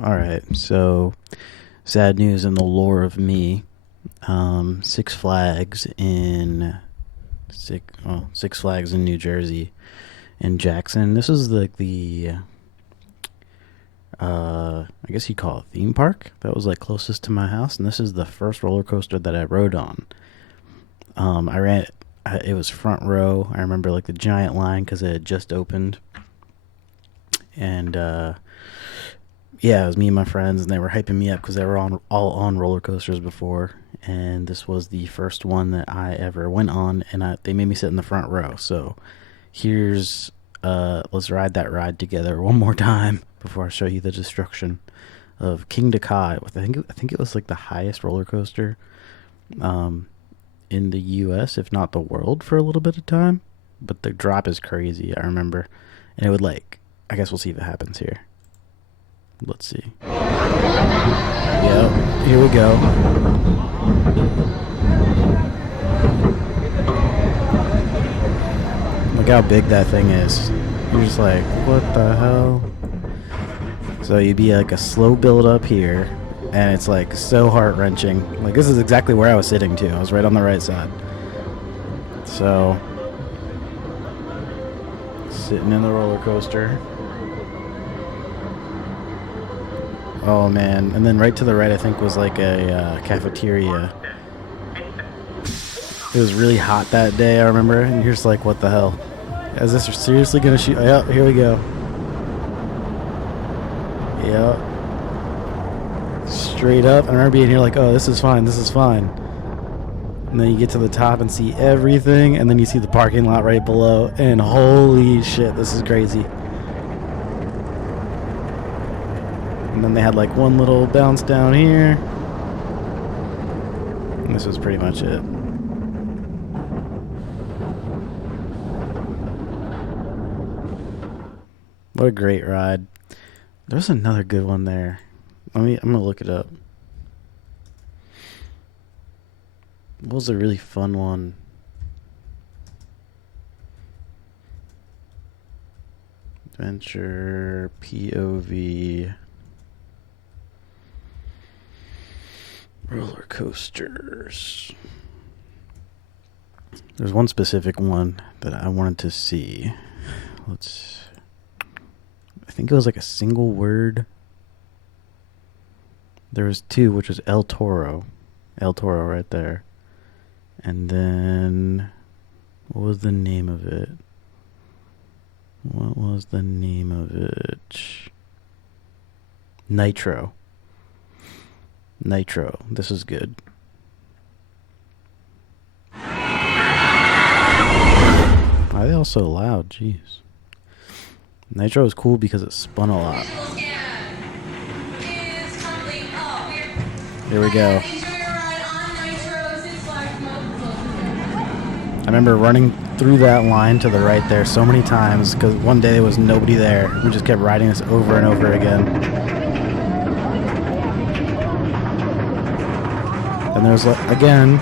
Alright, so sad news in the lore of me. Six Flags in Six Flags in New Jersey in Jackson. This is like the I guess you'd call it a theme park that was like closest to my house, and this is the first roller coaster that I rode on. I ran it was front row. I remember like the giant line because it had just opened, and yeah, it was me and my friends, and they were hyping me up because they were all on roller coasters before, and this was the first one that I ever went on, and they made me sit in the front row. So here's let's ride that ride together one more time before I show you the destruction of King Dakai. I think it was like the highest roller coaster um, in the U.S., if not the world, for a little bit of time. But the drop is crazy. I remember, and it would like. I guess we'll see if it happens here. Let's see. Yep, here we go. Look how big that thing is. You're just like, what the hell? So you'd be like a slow build up here, and it's like so heart wrenching. Like, this is exactly where I was sitting too. I was right on the right side. So, sitting in the roller coaster. Oh man, and then right to the right I think was like a cafeteria. It was really hot that day, I remember, and you're just like, what the hell? Is this seriously gonna shoot? Yep, here we go. Yep. Straight up. I remember being here like, oh, this is fine, this is fine. And then you get to the top and see everything, and then you see the parking lot right below, and holy shit, this is crazy. And then they had like one little bounce down here. And this was pretty much it. What a great ride. There's another good one there. I'm gonna look it up. What was a really fun one? Adventure POV roller coasters. There's one specific one that I wanted to see. I think it was like a single word. There was two, which was El Toro. El Toro right there. And then, what was the name of it? What was the name of it? Nitro. Nitro. This is good. Why are they all so loud? Jeez. Nitro is cool because it spun a lot. Here we go. I remember running through that line to the right there so many times because one day there was nobody there. We just kept riding this over and over again. And there's, again,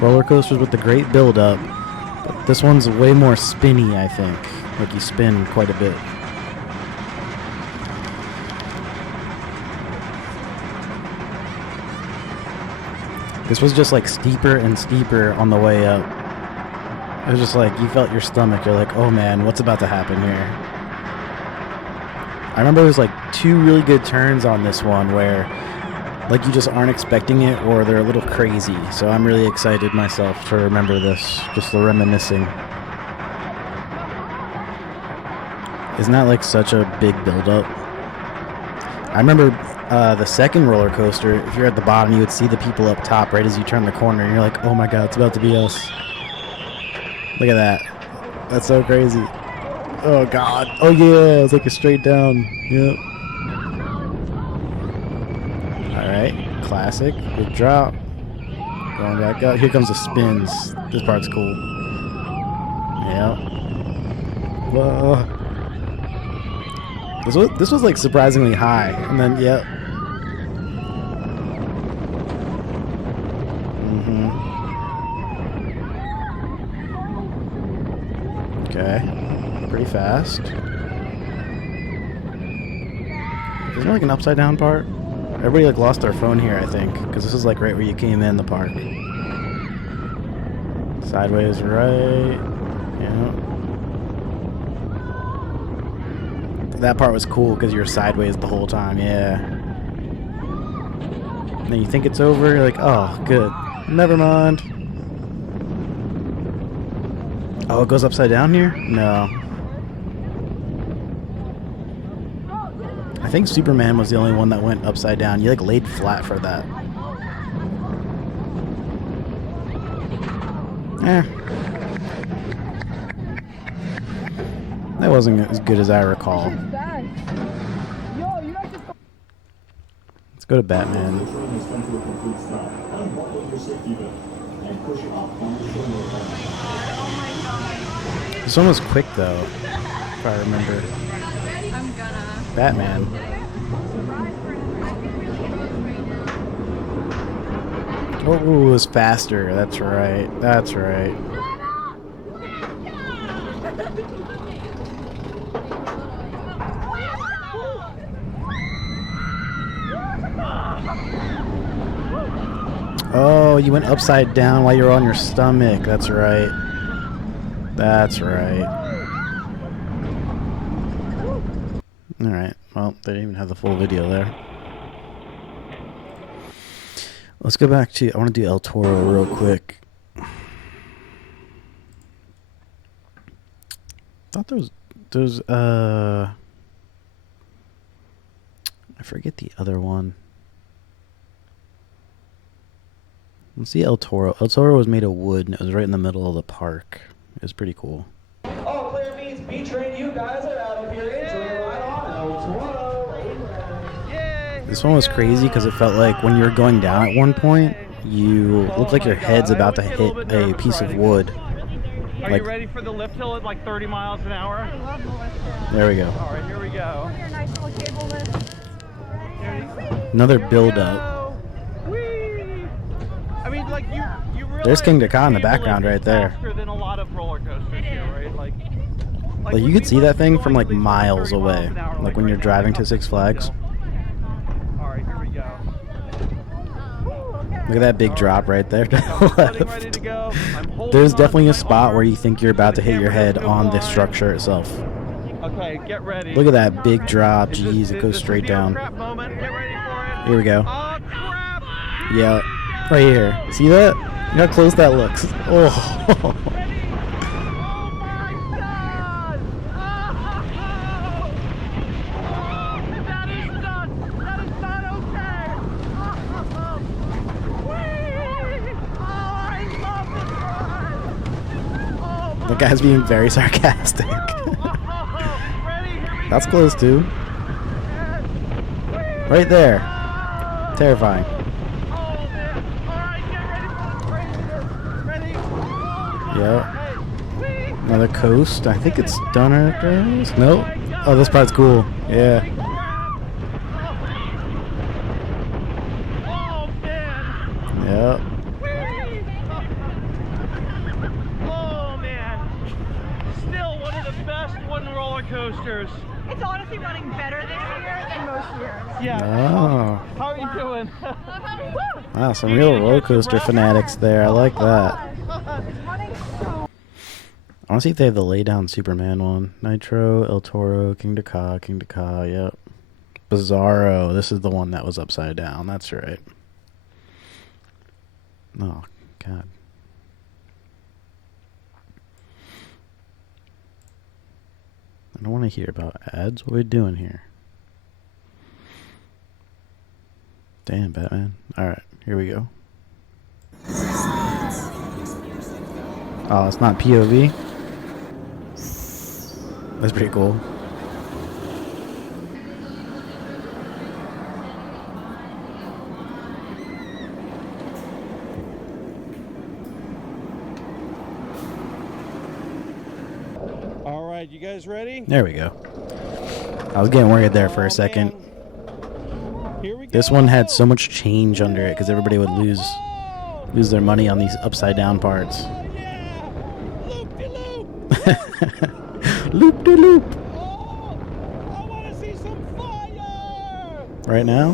roller coasters with the great build-up. But this one's way more spinny, I think. Like, you spin quite a bit. This was just, like, steeper and steeper on the way up. It was just like, you felt your stomach. You're like, oh, man, what's about to happen here? I remember there was, like, two really good turns on this one where... like you just aren't expecting it, or they're a little crazy. So I'm really excited myself to remember this, just the reminiscing. Isn't that like such a big build-up? I remember the second roller coaster, if you're at the bottom, you would see the people up top right as you turn the corner, and you're like, oh my god, it's about to be us. Look at that. That's so crazy. Oh god. Oh yeah, it's like a straight down. Yep. Alright, classic. Good drop. Going back up. Here comes the spins. This part's cool. Yeah. Whoa. This was like surprisingly high. And then, yep. Okay. Pretty fast. Isn't there like an upside down part? Everybody like lost their phone here, I think, because this is like right where you came in the park. Sideways right. Yeah. That part was cool because you were sideways the whole time. Yeah. And then you think it's over. You're like, oh, good. Never mind. Oh, it goes upside down here? No. I think Superman was the only one that went upside down. You like laid flat for that. That wasn't as good as I recall. Let's go to Batman. This one was quick though, if I remember. Batman. Oh, it was faster. That's right. That's right. Oh, you went upside down while you were on your stomach. That's right. That's right. Alright, well, they didn't even have the full video there. Let's go back to, I want to do El Toro real quick. Thought there's I forget the other one. Let's see El Toro. El Toro was made of wood and it was right in the middle of the park. It was pretty cool. All clear means B-Train, you guys are out of here. Enjoy right on El Toro. This one was crazy because it felt like when you were going down at one point, you looked like your head's about to hit a piece of wood. Are you ready for the lift hill at like 30 miles an hour? I love the lift hill. There we go. All right, here we go. Your nice little cable lift. Another build up. I mean, like you really. There's King Dakar in the background right there. Faster than a lot of roller coasters here, right? Like you could see that thing from like miles away, like when you're driving to Six Flags. All right, here we go. Look at that big drop right there to the left. There's definitely a spot where you think you're about to hit your head on the structure itself. Okay, get ready. Look at that big drop. Jeez, it goes straight down. Here we go. Yeah, right here. See that? Look how close that looks. Oh. The guy's being very sarcastic. That's close too. Right there. Terrifying. Yep. Another coast. I think it's Stunner Coast. Nope. Oh, this part's cool. Yeah. Yep. Coasters. It's honestly running better this year than most years. Yeah. Oh. How are you doing? Wow, some real roller coaster fanatics there. I like that. I want to see if they have the lay down Superman one. Nitro, El Toro, King Dakar, yep. Bizarro. This is the one that was upside down. That's right. Oh, God. I don't want to hear about ads. What are we doing here? Damn, Batman. Alright, here we go. Oh, it's not POV? That's pretty cool. You guys ready? There we go. I was getting worried there for a second. Here we go. This one had so much change under it because everybody would lose their money on these upside down parts. Yeah. Loop-de-loop. Loop-de-loop. Oh, I want to see some fire. right now.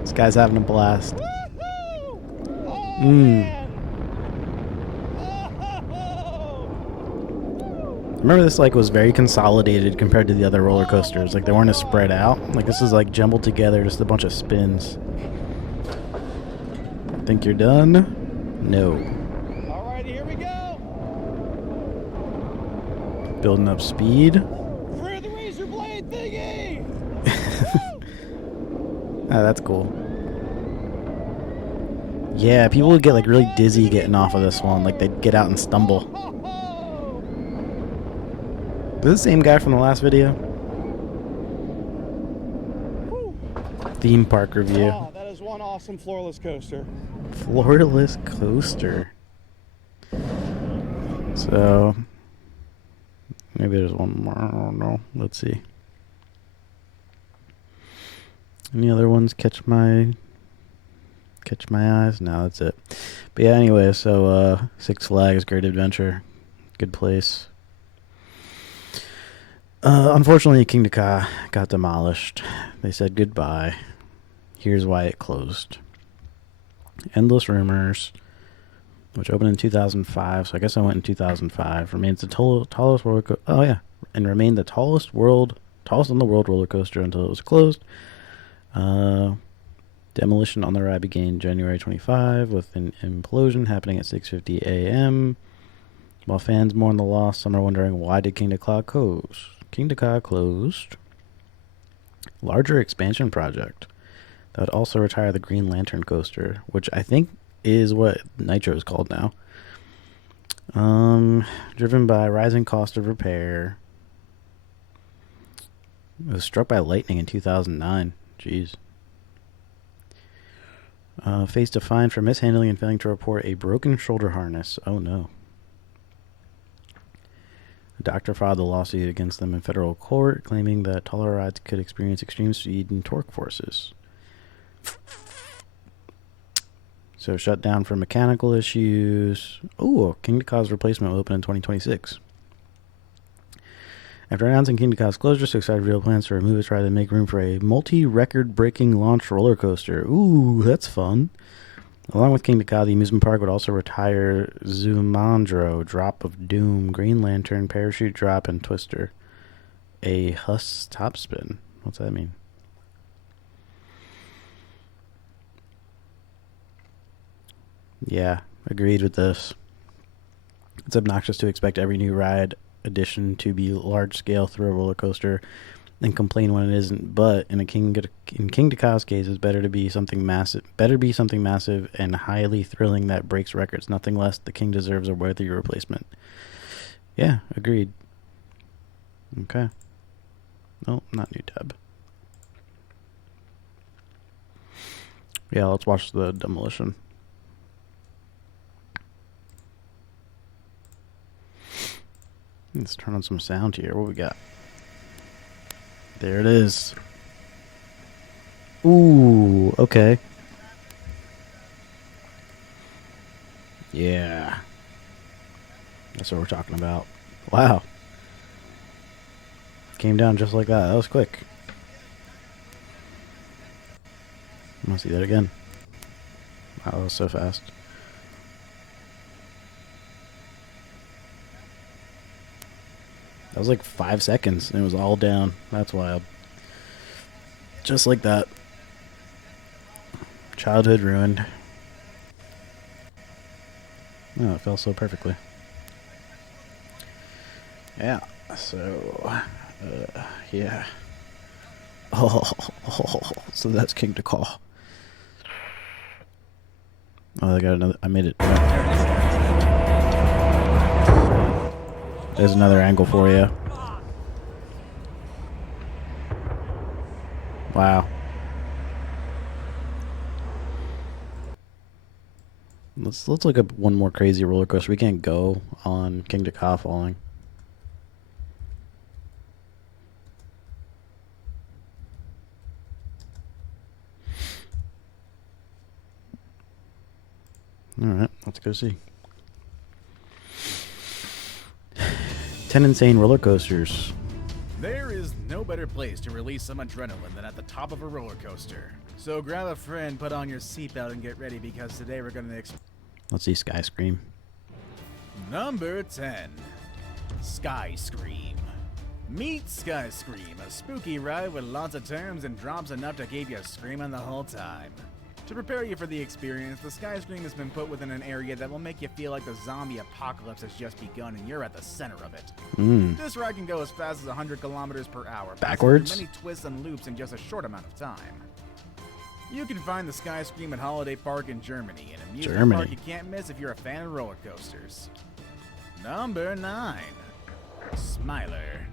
This guy's having a blast. Remember, this like was very consolidated compared to the other roller coasters. Like they weren't as spread out. Like this is like jumbled together, just a bunch of spins. Think you're done? No. Alright, here we go. Building up speed. Through the razor blade thingy. Ah, that's cool. Yeah, people would get like really dizzy getting off of this one. Like they'd get out and stumble. Is this the same guy from the last video? Theme park review. Wow, that is one awesome floorless coaster. Floorless coaster. So maybe there's one more. I don't know. Let's see. Any other ones catch my eyes? No, that's it. But yeah, anyway, so Six Flags Great Adventure, good place. Unfortunately, King Ka got demolished. They said goodbye. Here's why it closed. Endless Rumors, which opened in 2005. So I guess I went in 2005. Remains the tallest roller coaster. Oh yeah, and remained the tallest in the world roller coaster until it was closed. Demolition on the ride began January 25 with an implosion happening at 6:50 a.m. While fans mourn the loss, some are wondering why did King Ka close? King Ka closed. Larger expansion project that would also retire the Green Lantern coaster, which I think is what Nitro is called now. Driven by rising cost of repair. It was struck by lightning in 2009. Jeez. Faced a fine for mishandling and failing to report a broken shoulder harness. Oh no. A doctor filed a lawsuit against them in federal court, claiming that taller rides could experience extreme speed and torque forces. So shut down for mechanical issues. Oh, King Ka's replacement will open in 2026. After announcing King Ka's closure, Six Flags revealed plans to remove its ride and make room for a multi-record-breaking launch roller coaster. Ooh, that's fun. Along with King Ka, the amusement park would also retire Zumandro, Drop of Doom, Green Lantern, Parachute Drop, and Twister. A Huss Topspin. What's that mean? Yeah, agreed with this. It's obnoxious to expect every new ride addition to be large scale through a roller coaster and complain when it isn't, but in King Ka's case, it's better be something massive and highly thrilling that breaks records. Nothing less. The King deserves a worthy replacement. Yeah, agreed. Okay. No, not new tab. Yeah, let's watch the demolition. Let's turn on some sound here. What we got? There it is. Ooh, okay. Yeah. That's what we're talking about. Wow. Came down just like that. That was quick. I want to see that again. Wow, that was so fast. That was like 5 seconds, and it was all down. That's wild. Just like that. Childhood ruined. Oh, it fell so perfectly. Yeah, so, yeah. Oh, so that's King Ka. Oh, I got another. I made it. There's another angle for you. Wow. Let's look up one more crazy roller coaster. We can't go on King Ka falling. All right, let's go see. 10 insane roller coasters. There is no no better place to release some adrenaline than at the top of a roller coaster. So grab a friend, put on your seatbelt, and get ready because today we're going to Let's see Sky Scream. Number 10. Sky Scream. Meet Sky Scream, a spooky ride with lots of turns and drops enough to keep you screaming the whole time. To prepare you for the experience, the Sky Scream has been put within an area that will make you feel like the zombie apocalypse has just begun and you're at the center of it. This ride can go as fast as 100 kilometers per hour, Backwards? passing through many twists and loops in just a short amount of time. You can find the Sky Scream at Holiday Park in Germany, an amusement park you can't miss if you're a fan of roller coasters. Number 9. Smiler.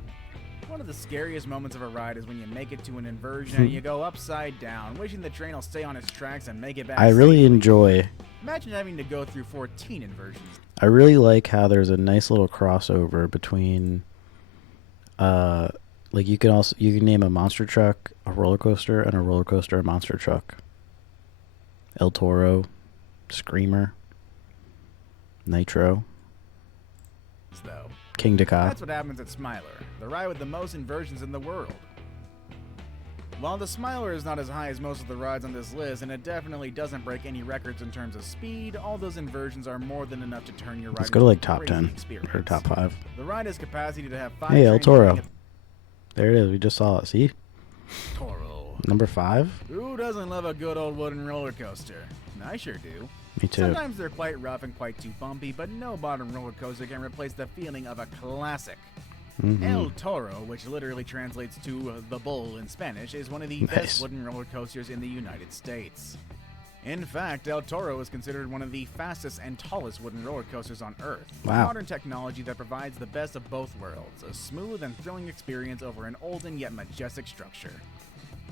One of the scariest moments of a ride is when you make it to an inversion and you go upside down, wishing the train will stay on its tracks and make it back. I really enjoy. Imagine having to go through 14 inversions. I really like how there's a nice little crossover between, like you can name a monster truck a roller coaster and a roller coaster a monster truck. El Toro, Screamer, Nitro, Though. King Dakar. That's what happens at Smiler, the ride with the most inversions in the world. While the Smiler is not as high as most of the rides on this list, and it definitely doesn't break any records in terms of speed, all those inversions are more than enough to turn your ride Let's go to into like a top crazy 10 experience. or top 5. The ride has capacity to have 5 Hey, El trains Toro. running There it is. We just saw it. See? at Toro. Number 5? Who doesn't love a good old wooden roller coaster? I sure do. Me too. Sometimes they're quite rough and quite too bumpy, but no modern roller coaster can replace the feeling of a classic. El Toro, which literally translates to the bull in Spanish, is one of the best wooden roller coasters in the United States. In fact, El Toro is considered one of the fastest and tallest wooden roller coasters on Earth. Wow. Modern technology that provides the best of both worlds, a smooth and thrilling experience over an olden yet majestic structure.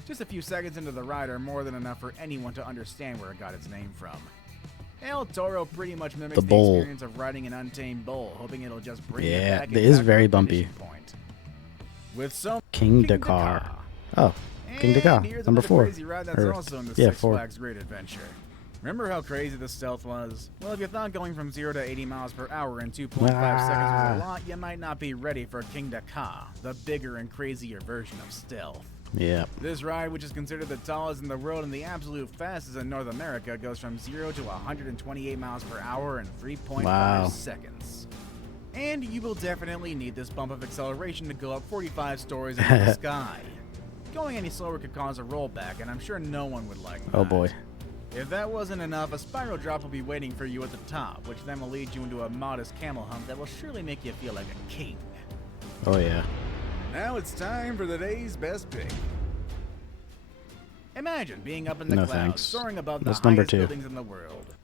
Just a few seconds into the ride are more than enough for anyone to understand where it got its name from. El Toro pretty much mimics the experience of riding an untamed bull, hoping it'll just bring it back. Yeah, it is very bumpy. With so King Dakar. Oh, King Dakar, number 4. Crazy ride that's also in the Six Flags Great Adventure. Remember how crazy the stealth was? Well, if you thought going from 0 to 80 miles per hour in 2.5 seconds was a lot, you might not be ready for King Dakar, the bigger and crazier version of stealth. Yeah. This ride, which is considered the tallest in the world and the absolute fastest in North America, goes from 0 to 128 miles per hour in 3.5 seconds. And you will definitely need this bump of acceleration to go up 45 stories into the sky. Going any slower could cause a rollback, and I'm sure no one would like that. Oh boy. If that wasn't enough, a spiral drop will be waiting for you at the top, which then will lead you into a modest camel hump that will surely make you feel like a king. Oh yeah. Now it's time for the day's best pick. Imagine being up in the No, clouds, thanks. soaring above That's the number highest 2. buildings in the world.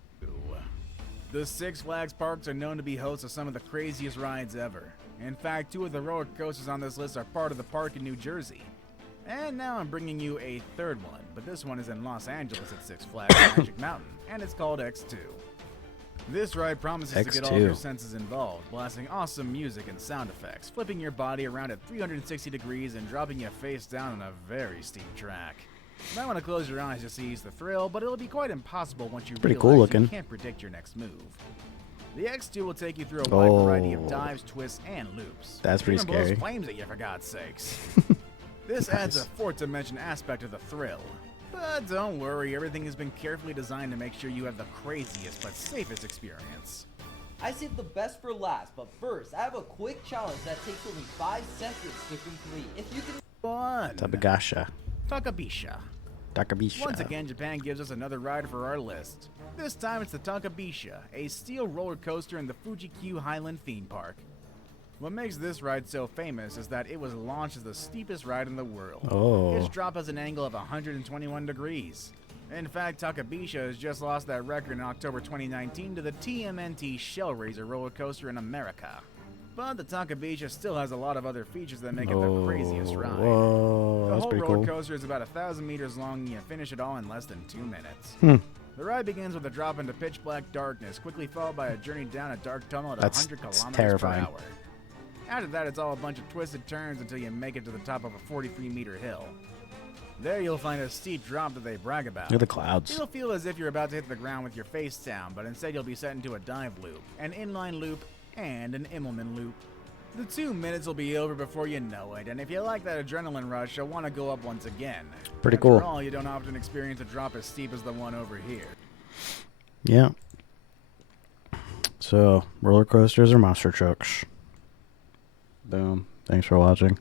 The Six Flags parks are known to be hosts of some of the craziest rides ever. In fact, 2 of the roller coasters on this list are part of the park in New Jersey. And now I'm bringing you a third one, but this one is in Los Angeles at Six Flags Magic Mountain, and it's called X2. This ride promises to get all your senses involved, blasting awesome music and sound effects, flipping your body around at 360 degrees and dropping you face down on a very steep track. You might want to close your eyes to seize the thrill, but it'll be quite impossible once you realize you can't predict your next move. The X2 will take you through a wide variety of dives, twists, and loops. That's pretty scary. Blows flames at you, for God's sakes. This adds a fourth dimension aspect to the thrill. But don't worry, everything has been carefully designed to make sure you have the craziest but safest experience. I saved the best for last, but first, I have a quick challenge that takes only 5 seconds to complete. If you can... Tabagashia. Takabisha. Once again, Japan gives us another ride for our list. This time it's the Takabisha, a steel roller coaster in the Fuji-Q Highland theme park. What makes this ride so famous is that it was launched as the steepest ride in the world. Its drop has an angle of 121 degrees. In fact, Takabisha has just lost that record in October 2019 to the TMNT Shellraiser roller coaster in America. But the Takabisha still has a lot of other features that make it the craziest ride. The whole roller coaster is about 1,000 meters long and you finish it all in less than 2 minutes. The ride begins with a drop into pitch black darkness, quickly followed by a journey down a dark tunnel at 100 kilometers per hour. After that, it's all a bunch of twisted turns until you make it to the top of a 43-meter hill. There you'll find a steep drop that they brag about. Look at the clouds. It'll feel as if you're about to hit the ground with your face down, but instead you'll be set into a dive loop, an inline loop, and an Immelman loop. The 2 minutes will be over before you know it, and if you like that adrenaline rush, you'll want to go up once again. Pretty After cool. all, you don't often experience a drop as steep as the one over here. Yeah. So, roller coasters or monster trucks? Boom. Thanks for watching.